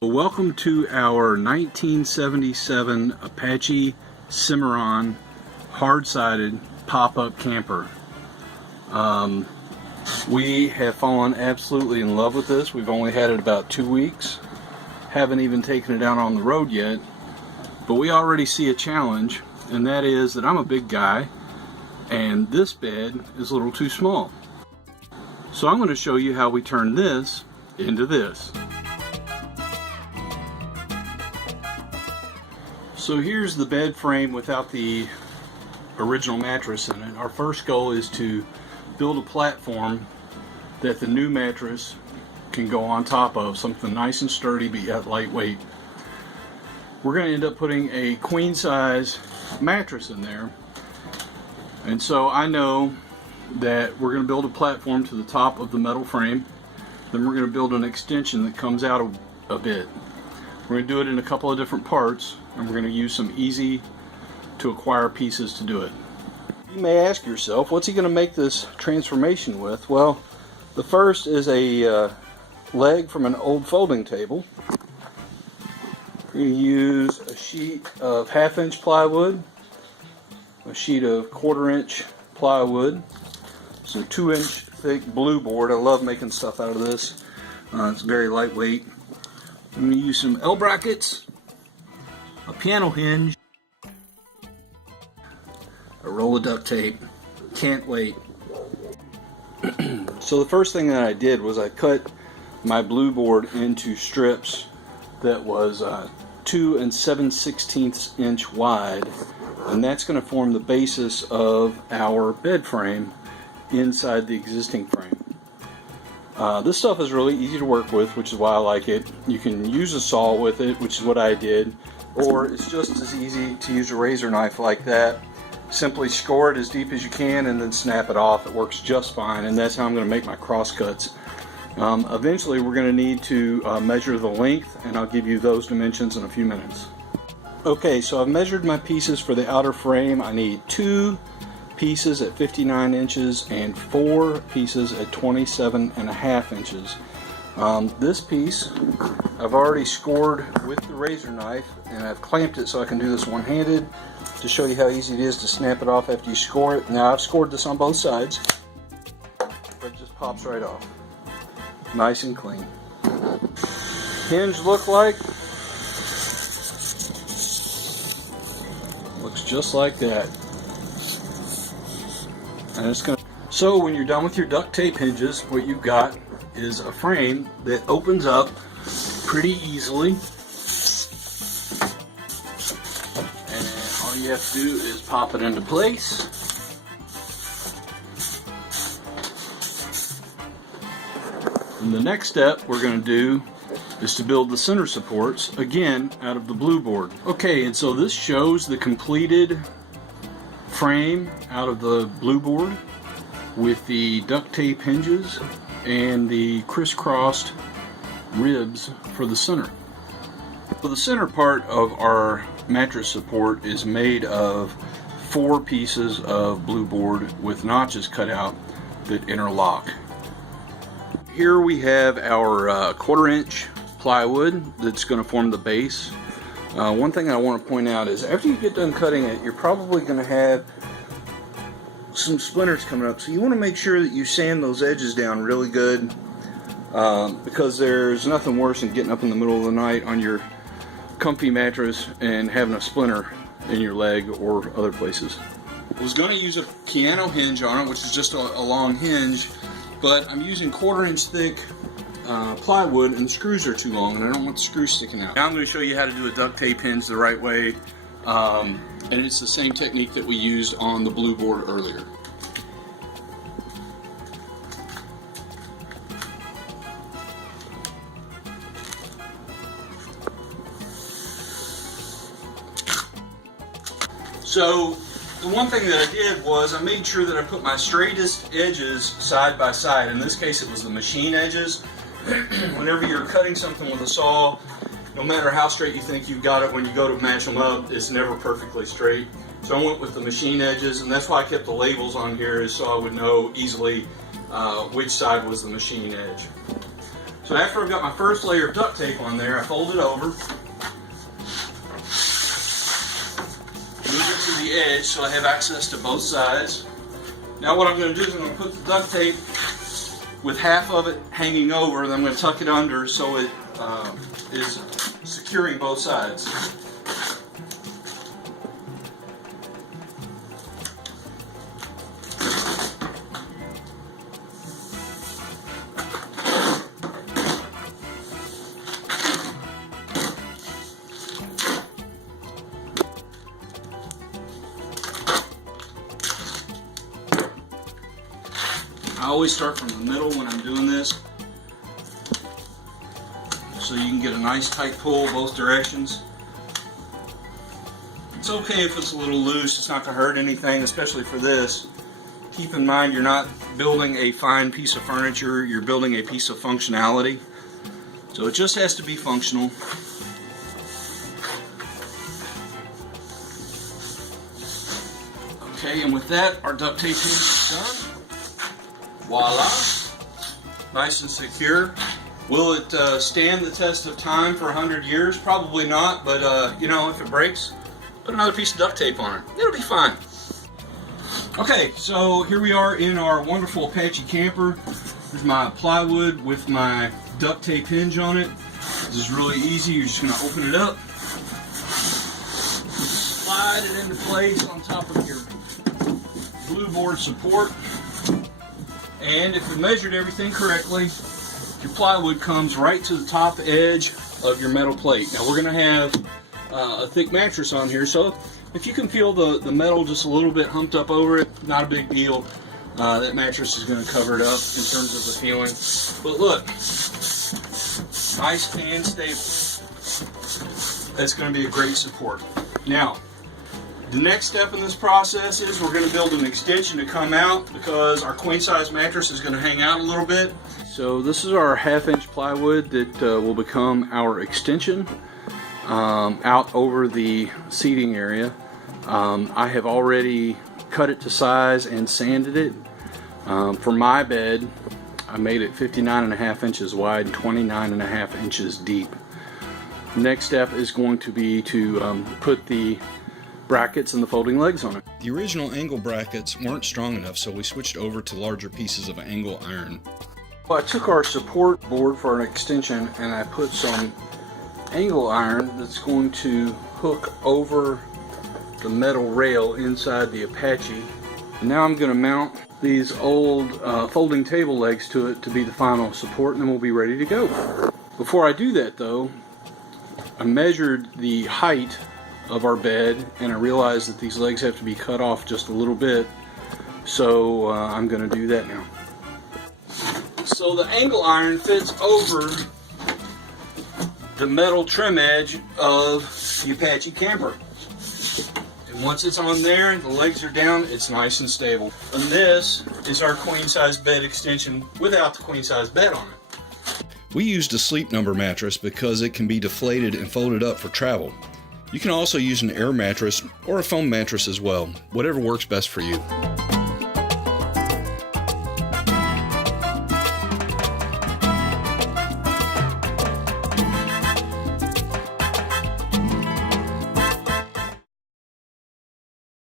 Welcome to our 1977 Apache Cimarron hard-sided pop-up camper. We have fallen absolutely in love with this. We've only had it about 2 weeks. Haven't even taken it out on the road yet. But we already see a challenge, and that is that I'm a big guy and this bed is a little too small. So I'm going to show you how we turn this into this. So here's the bed frame without the original mattress in it. Our first goal is to build a platform that the new mattress can go on top of, something nice and sturdy but yet lightweight. We're going to end up putting a queen size mattress in there, and so I know that we're going to build a platform to the top of the metal frame. Then we're going to build an extension that comes out a bit. We're going to do it in a couple of different parts, and we're going to use some easy to acquire pieces to do it. You may ask yourself, what's he going to make this transformation with? Well, the first is a leg from an old folding table. We're going to use a sheet of 1/2-inch plywood, a sheet of 1/4-inch plywood, some 2-inch thick blue board. I love making stuff out of this. It's very lightweight. I'm going to use some L brackets, a piano hinge, a roll of duct tape. Can't wait. So the first thing that I did was I cut my blue board into strips that was 2 7/16 inch wide, and that's going to form the basis of our bed frame inside the existing frame. This stuff is really easy to work with, which is why I like it. You can use a saw with it, which is what I did, or it's just as easy to use a razor knife like that. Simply score it as deep as you can and then snap it off. It works just fine, and that's how I'm going to make my cross cuts. Eventually we're going to need to measure the length, and I'll give you those dimensions in a few minutes. Okay, so I've measured my pieces for the outer frame. I need 2 pieces at 59 inches and 4 pieces at 27.5 inches. This piece I've already scored with the razor knife, and I've clamped it so I can do this one-handed to show you how easy it is to snap it off after you score it. Now I've scored this on both sides, but it just pops right off. Nice and clean. Hinge look like? Looks just like that. And it's gonna. So when you're done with your duct tape hinges, what you've got is a frame that opens up pretty easily. And all you have to do is pop it into place. And the next step we're going to do is to build the center supports, again, out of the blue board. Okay, and so this shows the completed frame out of the blue board with the duct tape hinges and the crisscrossed ribs for the center. So the center part of our mattress support is made of 4 pieces of blue board with notches cut out that interlock. Here we have our 1/4-inch plywood that's going to form the base. One thing I want to point out is after you get done cutting it, you're probably going to have some splinters coming up, so you want to make sure that you sand those edges down really good, because there's nothing worse than getting up in the middle of the night on your comfy mattress and having a splinter in your leg or other places. I was going to use a piano hinge on it, which is just a long hinge, but I'm using 1/4-inch thick plywood, and the screws are too long, and I don't want the screws sticking out. Now I'm going to show you how to do a duct tape hinge the right way, and it's the same technique that we used on the blue board earlier. So the one thing that I did was I made sure that I put my straightest edges side by side. In this case it was the machine edges. Whenever you're cutting something with a saw, no matter how straight you think you've got it, when you go to match them up, it's never perfectly straight. So I went with the machine edges, and that's why I kept the labels on here, is so I would know easily which side was the machine edge. So after I've got my first layer of duct tape on there, I fold it over, move it to the edge so I have access to both sides. Now what I'm going to do is I'm going to put the duct tape with half of it hanging over, and I'm going to tuck it under so it is securing both sides. I always start from the middle when I'm doing this, so you can get a nice tight pull both directions. It's okay if it's a little loose, it's not going to hurt anything, especially for this. Keep in mind you're not building a fine piece of furniture, you're building a piece of functionality. So it just has to be functional. Okay, and with that, our duct tape is done. Voila, nice and secure. Will it stand the test of time for 100 years? Probably not, but you know, if it breaks, put another piece of duct tape on it. It'll be fine. Okay, so here we are in our wonderful Apache camper. There's my plywood with my duct tape hinge on it. This is really easy. You're just going to open it up, slide it into place on top of your blue board support. And if we measured everything correctly, your plywood comes right to the top edge of your metal plate. Now we're going to have a thick mattress on here, so if you can feel the metal just a little bit humped up over it, not a big deal. That mattress is going to cover it up in terms of the feeling. But look, nice and stable. That's going to be a great support. Now, the next step in this process is we're going to build an extension to come out because our queen size mattress is going to hang out a little bit. So this is our 1/2 inch plywood that will become our extension out over the seating area. I have already cut it to size and sanded it. For my bed, I made it 59.5 inches wide and 29.5 inches deep. Next step is going to be to put the brackets and the folding legs on it. The original angle brackets weren't strong enough, so we switched over to larger pieces of angle iron. Well, I took our support board for an extension and I put some angle iron that's going to hook over the metal rail inside the Apache. And now I'm going to mount these old folding table legs to it to be the final support, and then we'll be ready to go. Before I do that though, I measured the height of our bed and I realized that these legs have to be cut off just a little bit, so I'm going to do that now. So the angle iron fits over the metal trim edge of the Apache camper, and once it's on there and the legs are down, it's nice and stable. And this is our queen size bed extension without the queen size bed on it. We used a Sleep Number mattress because it can be deflated and folded up for travel. You can also use an air mattress or a foam mattress as well, whatever works best for you.